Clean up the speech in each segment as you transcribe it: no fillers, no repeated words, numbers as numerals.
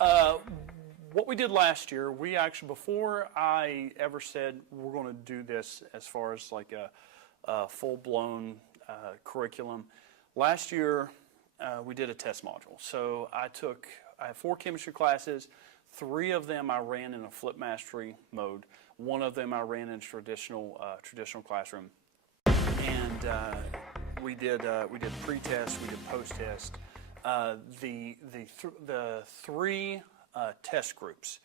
Uh, what we did last year, we actually, before I ever said we're going to do this as far as like a full-blown curriculum, last year we did a test module. So I have 4 chemistry classes. 3 of them I ran in a flip mastery mode. 1 of them I ran in traditional classroom. And we did pre-test, we did post-test. The 3 test groups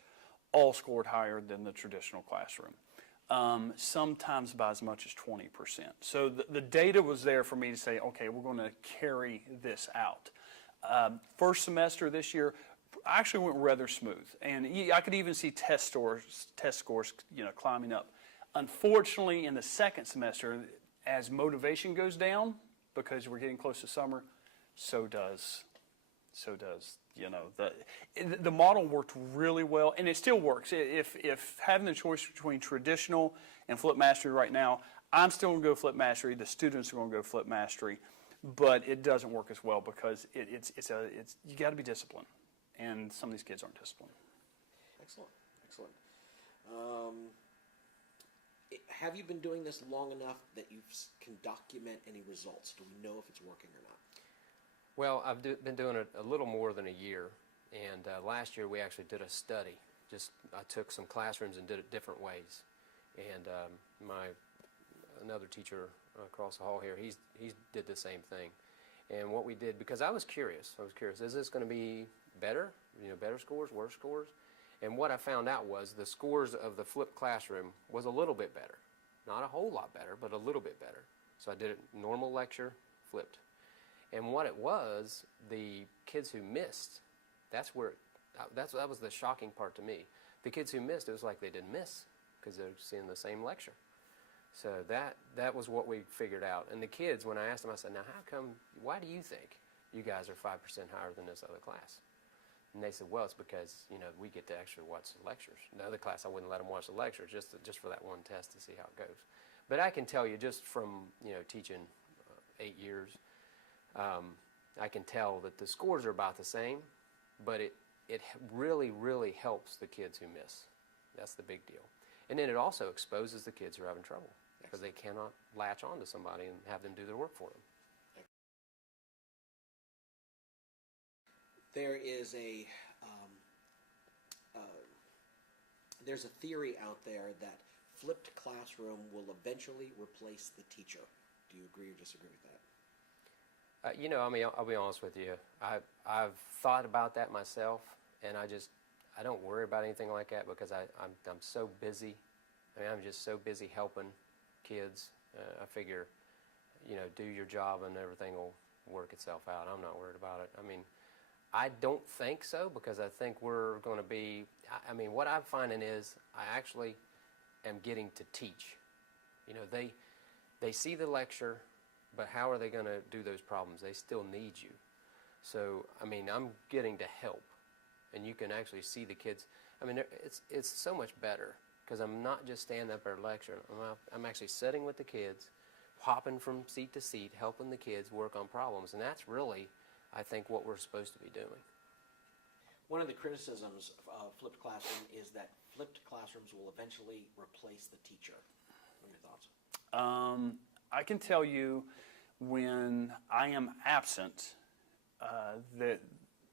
all scored higher than the traditional classroom, sometimes by as much as 20%. So the data was there for me to say, okay, we're going to carry this out. First semester this year, I actually went rather smooth, and I could even see test scores, climbing up. Unfortunately, in the second semester, as motivation goes down, because we're getting close to summer, so does the model worked really well, and it still works. If having the choice between traditional and flip mastery right now, I'm still going to go flip mastery. The students are going to go flip mastery, but it doesn't work as well because it's you got to be disciplined, and some of these kids aren't disciplined. Excellent. Have you been doing this long enough that you can document any results? Do we know if it's working or not? Well, I've been doing it a little more than a year, and last year we actually did a study. I took some classrooms and did it different ways, and another teacher across the hall here, he did the same thing. And what we did, because I was curious, is this going to be better? Better scores, worse scores? And what I found out was the scores of the flipped classroom was a little bit better. Not a whole lot better, but a little bit better. So I did it normal lecture, flipped. And what it was, the kids who missed, that was the shocking part to me. The kids who missed, it was like they didn't miss because they're seeing the same lecture. So that was what we figured out. And the kids, when I asked them, I said, now why do you think you guys are 5% higher than this other class? And they said, well, it's because, we get to actually watch the lectures. In the other class, I wouldn't let them watch the lectures just for that one test to see how it goes. But I can tell you just from, teaching 8 years, I can tell that the scores are about the same, but it really, really helps the kids who miss. That's the big deal. And then it also exposes the kids who are having trouble because they cannot latch on to somebody and have them do their work for them. There is there's a theory out there that flipped classroom will eventually replace the teacher. Do you agree or disagree with that? I'll be honest with you. I've thought about that myself, and I don't worry about anything like that because I'm so busy. I'm just so busy helping kids. I figure, do your job and everything will work itself out. I'm not worried about it. I don't think so because I think we're going to be, what I'm finding is I actually am getting to teach. They see the lecture, but how are they going to do those problems? They still need you. So, I'm getting to help, and you can actually see the kids. It's so much better because I'm not just standing up there lecturing. I'm actually sitting with the kids, hopping from seat to seat, helping the kids work on problems, and that's really, I think, what we're supposed to be doing. One of the criticisms of flipped classroom is that flipped classrooms will eventually replace the teacher. What are your thoughts? I can tell you when I am absent, that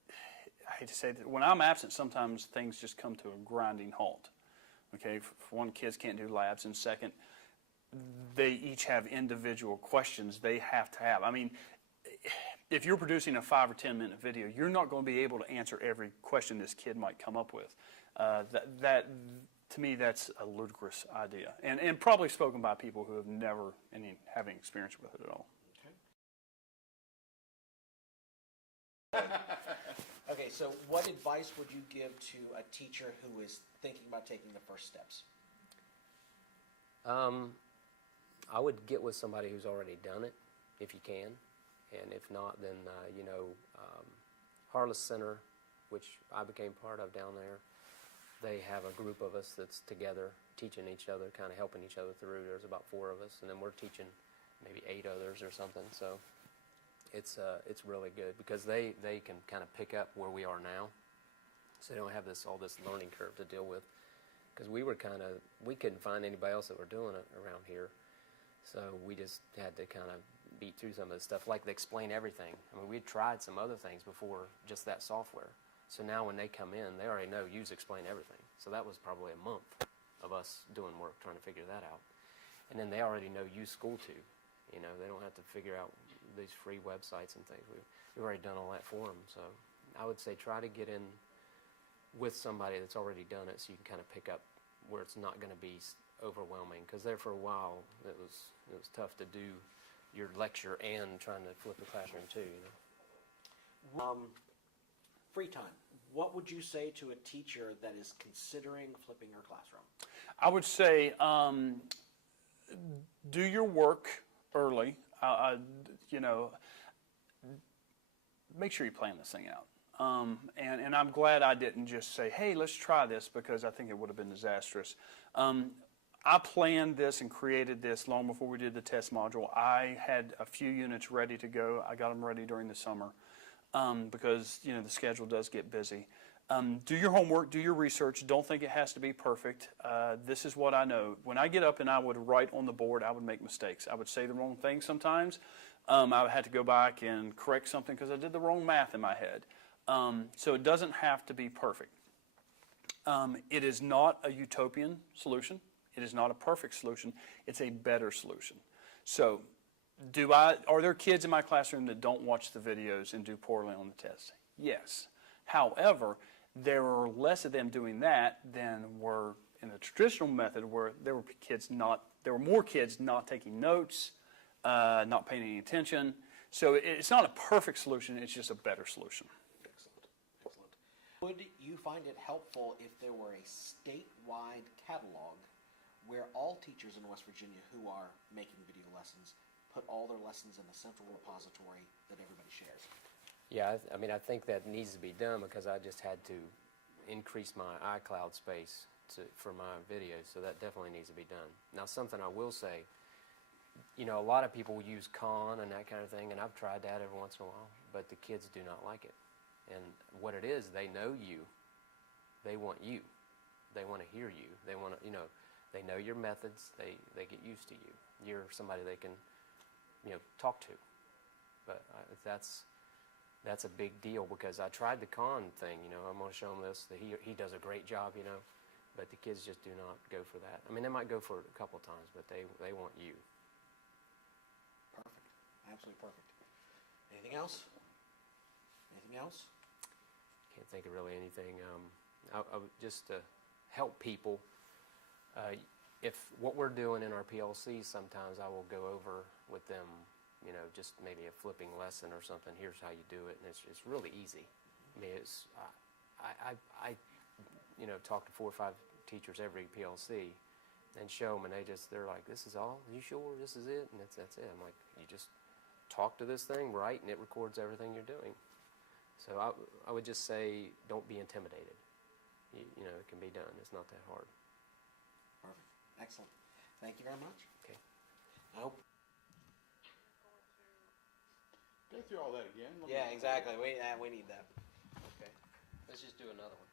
I hate to say that when I'm absent, sometimes things just come to a grinding halt. Okay, for one, kids can't do labs, and second, they each have individual questions they have to have. If you're producing a 5 or 10 minute video, you're not going to be able to answer every question this kid might come up with. That to me, that's a ludicrous idea, and probably spoken by people who have never having experience with it at all. Okay, so what advice would you give to a teacher who is thinking about taking the first steps? I would get with somebody who's already done it, if you can. And if not, then, Harless Center, which I became part of down there, they have a group of us that's together teaching each other, kind of helping each other through. There's about 4 of us, and then we're teaching maybe 8 others or something. So it's really good because they can kind of pick up where we are now. so they don't have all this learning curve to deal with. Because we couldn't find anybody else that were doing it around here, so we just had to kind of beat through some of this stuff, like the Explain Everything. I mean, we'd tried some other things before just that software. So now when they come in, they already know use Explain Everything. So that was probably a month of us doing work trying to figure that out. And then they already know use SchoolTube. You know, they don't have to figure out these free websites and things. We've already done all that for them. So I would say try to get in with somebody that's already done it, so you can kind of pick up where it's not going to be overwhelming. Because there for a while it was tough to do your lecture and trying to flip the classroom too. You know. Free time. What would you say to a teacher that is considering flipping her classroom? I would say do your work early. You know, make sure you plan this thing out. And I'm glad I didn't just say, hey, let's try this, because I think it would have been disastrous. I planned this and created this long before we did the test module. I had a few units ready to go. I got them ready during the summer because, you know, the schedule does get busy. Do your homework, do your research. Don't think it has to be perfect. This is what I know. When I get up and I would write on the board, I would make mistakes. I would say the wrong thing sometimes. I had to go back and correct something because I did the wrong math in my head. So it doesn't have to be perfect. It is not a utopian solution. It is not a perfect solution. It's a better solution. So are there kids in my classroom that don't watch the videos and do poorly on the test? Yes. However, there are less of them doing that than were in the traditional method, where there were more kids not taking notes, not paying any attention. So it's not a perfect solution, it's just a better solution. Excellent, excellent. Would you find it helpful if there were a statewide catalog where all teachers in West Virginia who are making video lessons put all their lessons in a central repository that everybody shares? Yeah, I mean, I think that needs to be done, because I just had to increase my iCloud space for my videos, so that definitely needs to be done. Now, something I will say, you know, a lot of people use Khan and that kind of thing, and I've tried that every once in a while, but the kids do not like it. And what it is, they know you. They want you. They want to hear you. They want to, you know, they know your methods. They get used to you. You're somebody they can, you know, talk to. But that's a big deal, because I tried the Khan thing. You know, I'm going to show them this. That he does a great job. You know, but the kids just do not go for that. I mean, they might go for it a couple of times, but they want you. Perfect. Absolutely perfect. Anything else? Anything else? Can't think of really anything. I would just to help people. If what we're doing in our PLCs, sometimes I will go over with them, you know, just maybe a flipping lesson or something. Here's how you do it, and it's really easy. I mean, I you know, talk to 4 or 5 teachers every PLC, and show them, and they're like, "This is all? Are you sure this is it?" And that's it. I'm like, you just talk to this thing, right, and it records everything you're doing. So I would just say, don't be intimidated. You know, it can be done. It's not that hard. Perfect. Excellent. Thank you very much. Okay. I hope. Go through all that again. Yeah, exactly. We need that. Okay. Let's just do another one.